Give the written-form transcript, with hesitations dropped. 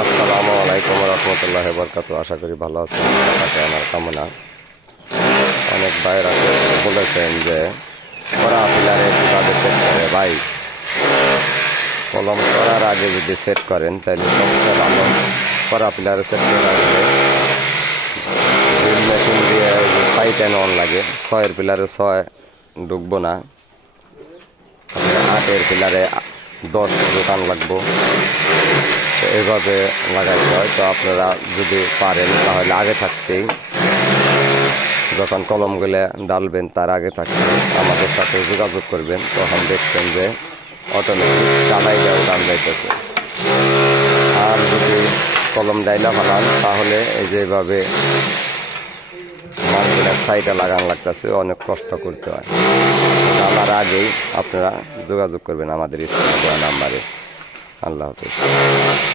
আসসালামু আলাইকুম রহমতুল্লাহি বরকাতু। আশা করি ভালো আছেন, থাকে আমার কামনা। অনেক ভাইরা বলেছেন যে করা পিলারে কীভাবে সেট করে। ভাই, কলম করার আগে যদি সেট করেন তাহলে সবচেয়ে ভালো। করা পিলারে সেট করে রাখলে ড্রিল মেশিন দিয়ে সাইড অ্যান্ড অন লাগে। 6-এর পিলারে 6 ঢুকবো না, 8-এর পিলারে 10 ঢুকান লাগবো। তো এইভাবে লাগাইতে হয়। তো আপনারা যদি পারেন তাহলে আগে থাকতেই, যখন কলমগুলো ডালবেন তার আগে থাকতে আমাদের সাথে যোগাযোগ করবেন। তখন দেখবেন যে অটোমেটিক ডালাই দেওয়া ডাল যাইতেছে। আর যদি কলম ডাইলা ফেলান তাহলে এই যেভাবে মার্কেটের সাইডে লাগান লাগতেছে, অনেক কষ্ট করতে হয়। ডালার আগেই আপনারা যোগাযোগ করবেন আমাদের স্ক্রিনে দেওয়া নাম্বারে। আল্লাহ হাফেজ।